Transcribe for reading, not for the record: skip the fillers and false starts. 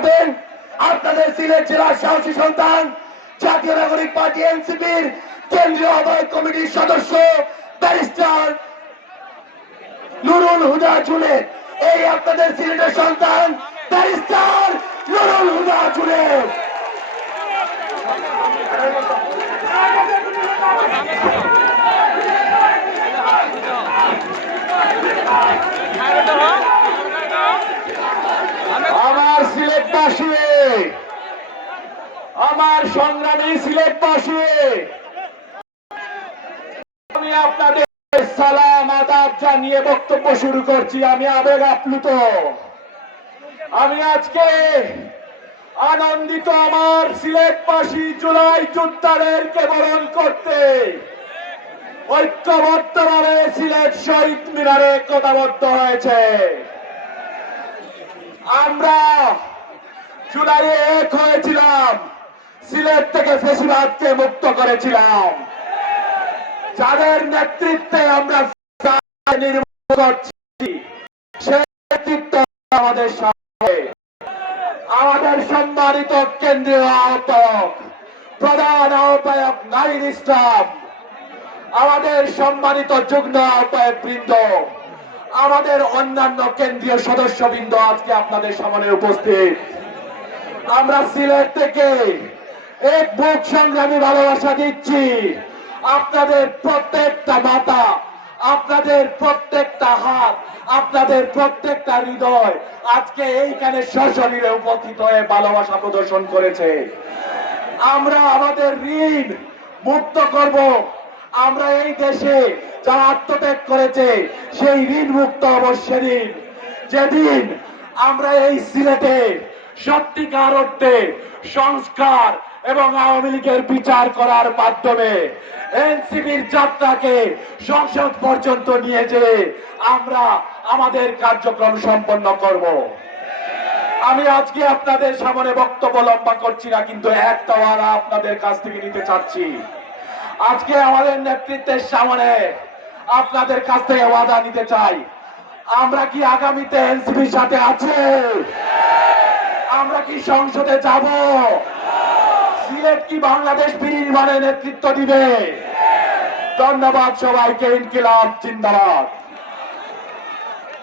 রাখবেন আপনাদের সিলেট জেলার সাহসী সন্তান জাতীয় নাগরিক পার্টি এনসিপির কেন্দ্রীয় আহ্বায়ক কমিটির সদস্য ব্যারিস্টার নুরুল হুদা জুনেদ। এই আপনাদের সিলেটের সন্তান ব্যারিস্টার নুরুল হুদা জুনেদ। আমার সিলেটবাসী, আমার সংগ্রামী সিলেটবাসী, আমি আপনাদের সালাম আদাব জানিয়ে বক্তব্য শুরু করছি। আমি আবেগ আপ্লুত, আমি আজকে আনন্দিত আমার সিলেটবাসী জুলাই যোদ্ধাদেরকে বরণ করতে ঐক্যবদ্ধভাবে সিলেট শহীদ মিনারে একতাবদ্ধ হয়েছে। আমরা জুলাইয়ে এক হয়েছিলাম, সিলেট থেকে ফ্যাসিবাদকে মুক্ত করেছিলাম। যাদের নেতৃত্বে আমরা নির্মাণ করছি সেই নেতৃত্ব আমাদের সামনে। আমাদের সম্মানিত কেন্দ্রীয় আহ্বায়ক, প্রধান আহ্বায়ক নাহিদ ইসলাম, আমাদের সম্মানিত যুগ্ম আহ্বায়ক বৃন্দ, আমাদের অন্যান্য কেন্দ্রীয় সদস্যবৃন্দ আজকে আপনাদের সামনে উপস্থিত। আমরা সিলেট থেকে এক বুক সংগ্রামী ভালোবাসা দিচ্ছি। আপনাদের প্রত্যেকটা মাথা, আপনাদের প্রত্যেকটা হাত, আপনাদের প্রত্যেকটা হৃদয় আজকে এইখানে সশরীরে উপস্থিত হয়ে ভালোবাসা প্রদর্শন করেছে। আমরা আমাদের ঋণ মুক্ত করব। আমরা এই দেশে যারা আত্মত্যাগ করেছে সেই ঋণ মুক্ত অবশ্যই দিন, যেদিন আমরা এই সিলেটে সত্যিকার অর্থে সংস্কার এবং আওয়ামী লীগের বিচার করার মাধ্যমে এনসিপির যাত্রাকে সংসদ পর্যন্ত নিয়ে যেয়ে আমরা আমাদের কার্যক্রম সম্পন্ন করব। আমি আজকে আপনাদের সামনে বক্তব্য লম্বা করছি না, কিন্তু একটা ওয়াদা আপনাদের কাছ থেকে নিতে চাচ্ছি। আজকে আমাদের নেতৃত্বের সামনে আপনাদের কাছ থেকে ওয়াদা নিতে চাই। আমরা কি আগামীতে এনসিপির সাথে আছে? আমরা কি সংসদে যাব? সিলেট কি বাংলাদেশ বিনির্মাণে নেতৃত্ব দিবে? ধন্যবাদ সবাইকে। ইনকিলাব জিন্দাবাদ।